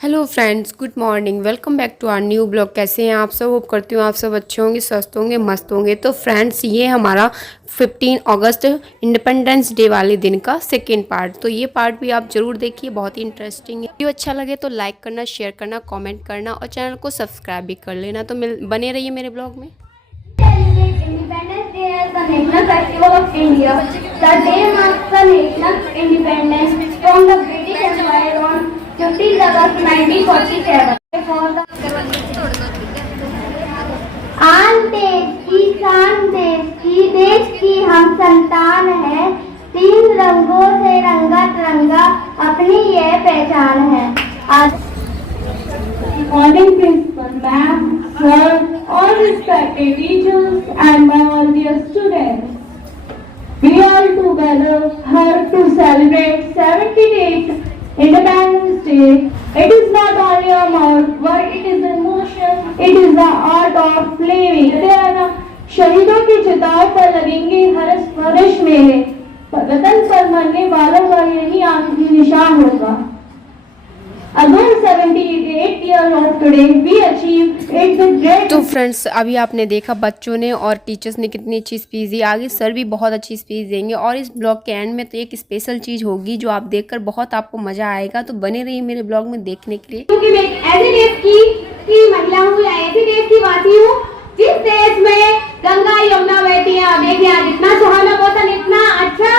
Hello friends, good morning. Welcome back to our new blog. कैसे हैं आप सब? होप करती हूँ आप सब अच्छे होंगे, स्वस्थ होंगे, मस्त होंगे। तो फ्रेंड्स, ये हमारा 15 अगस्त इंडिपेंडेंस डे वाले दिन का सेकेंड पार्ट। तो ये पार्ट भी आप जरूर देखिए, बहुत ही इंटरेस्टिंग है। वीडियो अच्छा लगे तो लाइक करना, शेयर करना, कमेंट करना और चैनल को सब्सक्राइब भी कर लेना। तो बने रहिए मेरे ब्लॉग में। Independence Day as the national festival of India. The day marks the national independence from the British Empire on 15th August 1947. आन देश की हम संतान है। तीन रंगों से रंगा तिरंगा अपनी यह पहचान है। Morning principal, ma'am, sir, all respected teachers and my all dear students. We are together here to celebrate 78th Independence Day. It is not only a mouth, but it is emotion. It is the art of living. शहीदों की चिताओं पर लगेंगे हर वर्ष मेले। वतन पर मरने वालों का यही आखिरी निशान होगा। तो फ्रेंड्स, अभी आपने देखा बच्चों ने और टीचर्स ने कितनी अच्छी स्पीच दी। आगे सर भी बहुत अच्छी स्पीच देंगे और इस ब्लॉग के एंड में तो एक स्पेशल चीज़ होगी जो आप देखकर बहुत आपको मज़ा आएगा। तो बने रहिए मेरे ब्लॉग में देखने के लिए। क्योंकि मैं ऐसे देश की महिला हूँ या ऐसे देश की वासी हूँ जिस देश में गंगा यमुना बहती है। देखिए आज इतना सुहाना मौसम, इतना अच्छा,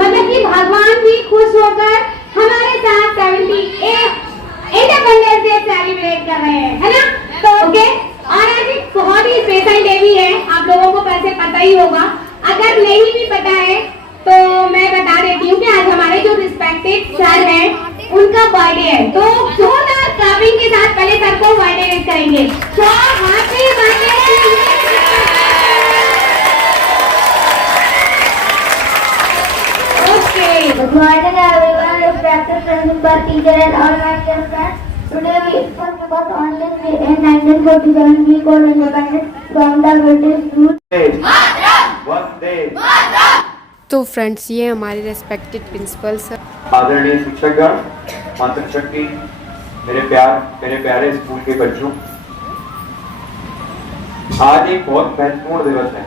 मतलब कि भगवान भी खुश होकर हमारे साथ 78 इंडिपेंडेंस डे सेलिब्रेट कर रहे हैं, है ना? तो ओके, और आज एक बहुत ही स्पेशल डे भी है। आप लोगों को वैसे पता ही होगा, अगर नहीं भी पता है तो मैं बता देती हूँ कि आज हमारे जो रिस्पेक्टेड सर हैं उनका बर्थडे है। तो जोरदार क्लैपिंग के साथ पहले सर को बर्थडे विश करेंगे। तो happy birthday. Good morning everyone, respected principal, teacher and all my dear friends. Today we spoke about only in 1947 we got independence from the British rule. तो फ्रेंड्स, ये हमारे respected principal sir, आदरणीय शिक्षकगण, मातृशक्ति, मेरे प्यारे school के बच्चों, आज एक बहुत महत्वपूर्ण दिवस है।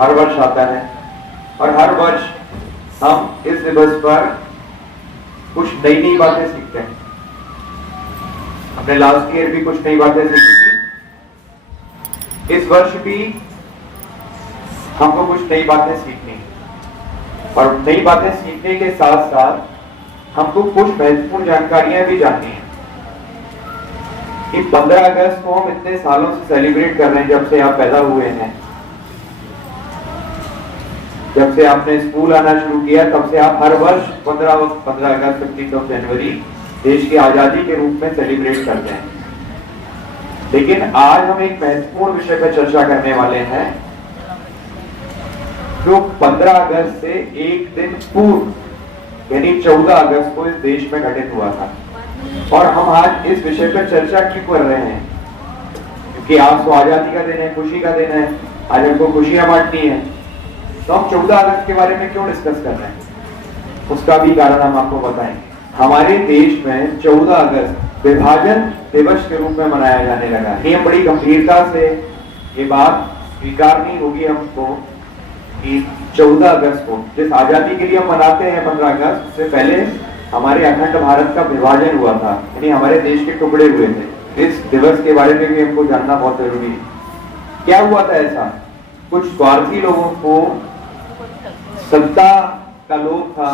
हर वर्ष आता है और हर वर्ष हम इस दिवस पर कुछ नई बातें सीखते हैं। हमने लास्ट ईयर भी कुछ नई बातें सीखी थी। इस वर्ष भी हमको कुछ नई बातें सीखनी और नई बातें सीखने के साथ साथ हमको कुछ महत्वपूर्ण जानकारियां भी जाननी है कि 15 अगस्त को हम इतने सालों से सेलिब्रेट कर रहे हैं, जब से आप पैदा हुए हैं, जब से आपने स्कूल आना शुरू किया, तब से आप हर वर्ष 15 अगस्त 15 जनवरी देश की आजादी के रूप में सेलिब्रेट करते हैं। लेकिन आज हम एक महत्वपूर्ण विषय पर चर्चा करने वाले हैं जो 15 अगस्त से एक दिन पूर्व यानी 14 अगस्त को इस देश में घटित हुआ था। और हम आज इस विषय पर चर्चा क्यों कर रहे हैं? क्योंकि आज तो आजादी का दिन है, खुशी का दिन है, आज हमको खुशियां बांटनी है। तो हम 14 अगस्त के बारे में क्यों डिस्कस कर रहे हैं, उसका भी कारण हम आपको बताएंगे। हमारे देश में 14 अगस्त विभाजन दिवस के रूप में मनाया जाने लगा है। ये बड़ी गंभीरता से ये बात स्वीकारनी होगी हमको कि 14 अगस्त को, जिस आजादी के लिए हम मनाते हैं 15 अगस्त, से पहले हमारे अखंड भारत का विभाजन हुआ था, यानी हमारे देश के टुकड़े हुए थे। इस दिवस के बारे में भी हमको जानना बहुत जरूरी है। क्या हुआ था ऐसा? कुछ स्वार्थी लोगों को सत्ता का लोभ था,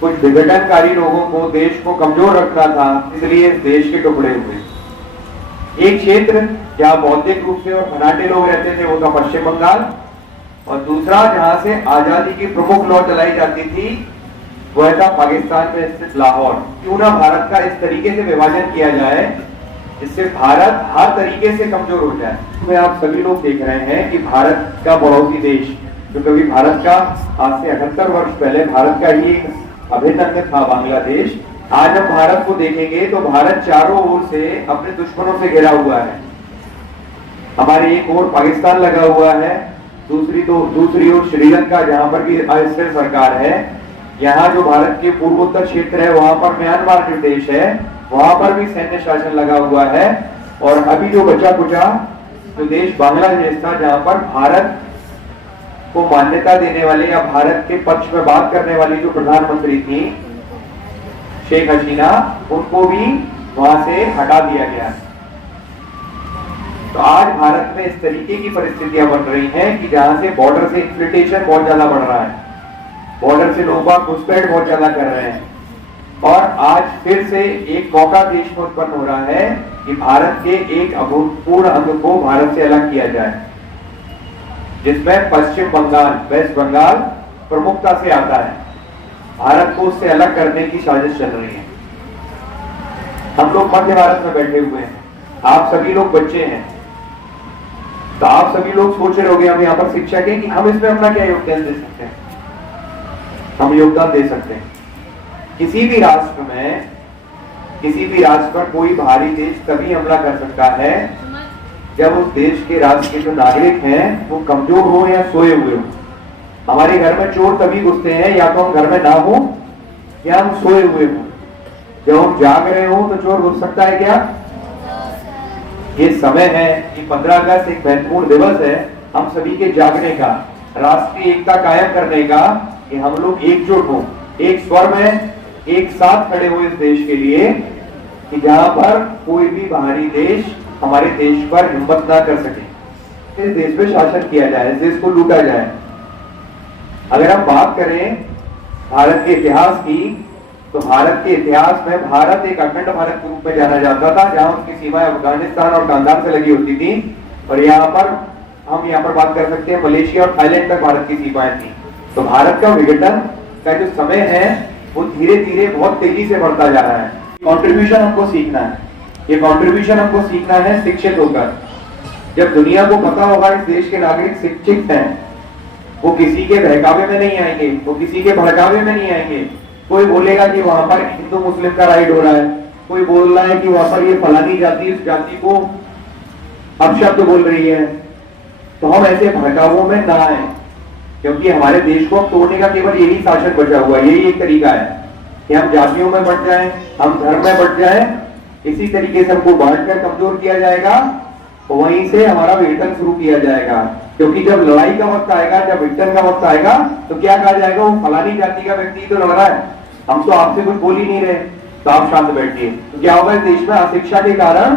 कुछ विघटनकारी लोगों को देश को कमजोर रखना था, इसलिए देश के टुकड़े हुए। एक क्षेत्र जहां बौद्धिक रूप से और घनाटे लोग रहते थे वो था पश्चिम बंगाल, और दूसरा जहां से आजादी की प्रमुख लौ चलाई जाती थी वह था पाकिस्तान में स्थित लाहौर। क्यों ना भारत का इस तरीके से विभाजन किया जाए जिससे भारत हर तरीके से कमजोर हो जाए। तो आप सभी लोग देख रहे हैं कि भारत का पड़ोसी देश, जो कभी भारत का आज से 78 वर्ष पहले भारत का ही अभिन्न अंग था, बांग्लादेश, आज हम भारत को देखेंगे तो भारत चारों ओर से अपने दुश्मनों से घिरा हुआ है। हमारे एक ओर पाकिस्तान लगा हुआ है, दूसरी ओर श्रीलंका, जहां पर भी अस्थिर सरकार है। यहाँ जो भारत के पूर्वोत्तर क्षेत्र है वहां पर म्यांमार जो देश है वहां पर भी सैन्य शासन लगा हुआ है। और अभी जो बचा कुचा जो देश बांग्लादेश था, जहां पर भारत को मान्यता देने वाले या भारत के पक्ष में बात करने वाली जो प्रधानमंत्री थी शेख हसीना, उनको भी वहां से हटा दिया गया। तो आज भारत में इस तरीके की परिस्थितियां बन रही हैं कि जहां से बॉर्डर से इन्फ्लेटेशन बहुत ज्यादा बढ़ रहा है, बॉर्डर से लोग घुसपैठ बहुत ज्यादा कर रहे हैं। और आज फिर से एक मौका देश में उत्पन्न हो रहा है कि भारत के एक अभूतपूर्व अंग को भारत से अलग किया जाए, जिसमें पश्चिम बंगाल, वेस्ट बंगाल प्रमुखता से आता है। भारत को उससे अलग करने की साजिश चल रही है। हम लोग मध्य भारत में बैठे हुए हैं, आप सभी लोग बच्चे हैं, तो आप सभी लोग सोच रहे होंगे हम यहाँ पर शिक्षक हैं कि हम इसमें अपना क्या योगदान दे सकते हैं। हम योगदान दे सकते हैं। किसी भी राष्ट्र में, किसी भी राष्ट्र पर कोई भारी देश तभी हमला कर सकता है जब उस देश के राष्ट्र के जो नागरिक हैं वो कमजोर हो या सोए हुए हो। हमारे घर में चोर तभी घुसते हैं या तो हम घर में ना हो या हम सोए हुए हो। जब हम जाग रहे हो तो चोर घुस सकता है क्या? ये समय है कि 15 अगस्त एक महत्वपूर्ण दिवस है हम सभी के जागने का, राष्ट्रीय एकता कायम करने का, कि हम लोग एकजुट हो, एक स्वर में एक साथ खड़े हो इस देश के लिए, कि जहां पर कोई भी बाहरी देश हमारे देश पर हिम्मत ना कर सके, इस देश पे शासन किया जाए, इस देश को लूटा जाए। अगर हम बात करें भारत के इतिहास की, तो भारत के इतिहास में भारत एक अखंड भारत के रूप में जाना जाता था, जहां उसकी सीमाएं अफगानिस्तान और कांधार से लगी होती थी। और यहाँ पर हम यहाँ पर बात कर सकते हैं मलेशिया और थाईलैंड तक भारत की सीमाएं थी। तो भारत का विघटन का जो समय है वो धीरे धीरे बहुत तेजी से बढ़ता जा रहा है। कंट्रीब्यूशन हमको सीखना है, ये कंट्रीब्यूशन हमको सीखना है शिक्षित होकर। जब दुनिया को पता होगा इस देश के नागरिक शिक्षित हैं, वो किसी के बहकावे में नहीं आएंगे, वो किसी के भड़कावे में नहीं आएंगे। कोई बोलेगा कि वहां पर हिंदू मुस्लिम का राइट हो रहा है, कोई बोल रहा है कि वहां पर ये फलानी जाति इस जाति को अपशब्द बोल रही है, तो हम ऐसे भड़कावों में ना आए, क्योंकि हमारे देश को तोड़ने का केवल यही शासन बचा हुआ है। यही एक तरीका है कि हम जातियों में बंट जाएं, हम धर्म में बंट जाएं, इसी तरीके से हमको बांटकर कमजोर किया जाएगा, वहीं से हमारा विघटन शुरू किया जाएगा। क्योंकि जब लड़ाई का वक्त आएगा, जब विघटन का वक्त आएगा, तो क्या कहा जाएगा, वो फलानी जाति का व्यक्ति तो लड़ रहा है, हम तो आपसे कुछ बोल ही नहीं रहे, तो आप शांत बैठिए। तो क्या होगा, इस देश में अशिक्षा के कारण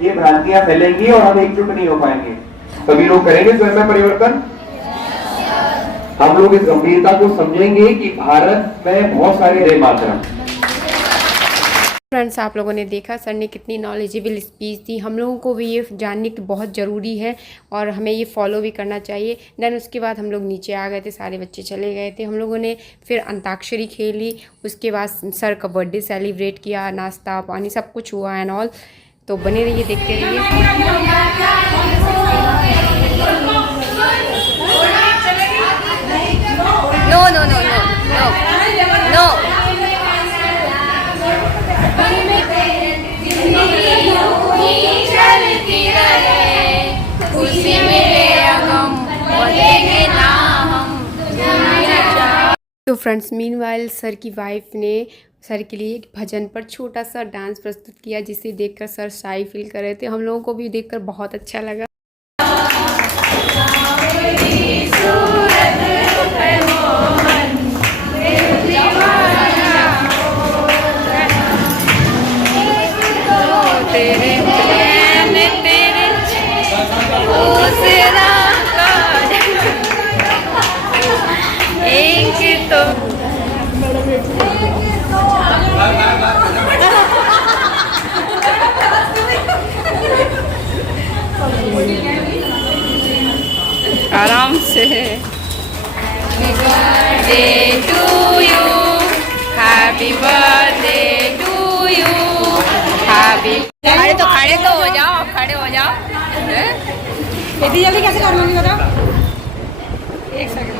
ये भ्रांतियां फैलेंगी और हम एकजुट नहीं हो पाएंगे। सभी लोग करेंगे स्वयं में परिवर्तन। हम लोग इस गंभीरता को समझेंगे कि भारत में बहुत सारे मात्रा। फ्रेंड्स, आप लोगों ने देखा सर ने कितनी नॉलेजेबल स्पीच दी। हम लोगों को भी ये जानने की बहुत ज़रूरी है और हमें ये फॉलो भी करना चाहिए। देन उसके बाद हम लोग नीचे आ गए थे, सारे बच्चे चले गए थे। हम लोगों ने फिर अंताक्षरी खेली, उसके बाद सर का बर्थडे सेलिब्रेट किया, नाश्ता पानी सब कुछ हुआ एंड ऑल। तो बने रहिए, देखते रहिए। No no no no no no. तो फ्रेंड्स, मीनवाइल सर की वाइफ ने सर के लिए एक भजन पर छोटा सा डांस प्रस्तुत किया, जिसे देखकर सर शाई फील कर रहे थे। हम लोगों को भी देखकर बहुत अच्छा लगा। आराम से। Happy birthday to you, happy birthday to you, happy. खड़े तो हो जाओ, आप खड़े हो जाओ। इतनी जल्दी कैसे कर लूँगी बताओ? एक सेकंड।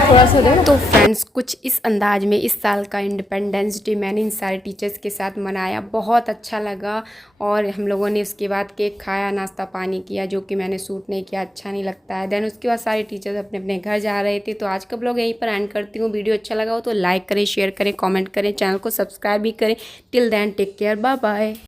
थोड़ा सा तो फ्रेंड्स कुछ इस अंदाज में इस साल का इंडिपेंडेंस डे मैंने इन सारे टीचर्स के साथ मनाया, बहुत अच्छा लगा। और हम लोगों ने उसके बाद केक खाया, नाश्ता पानी किया, जो कि मैंने सूट नहीं किया, अच्छा नहीं लगता है। देन उसके बाद सारे टीचर्स अपने अपने घर जा रहे थे। तो आज का ब्लॉग यहीं पर एंड करती हूँ। वीडियो अच्छा लगा हो तो लाइक करें, शेयर करें, कॉमेंट करें, चैनल को सब्सक्राइब भी करें। Till then take care, bye bye.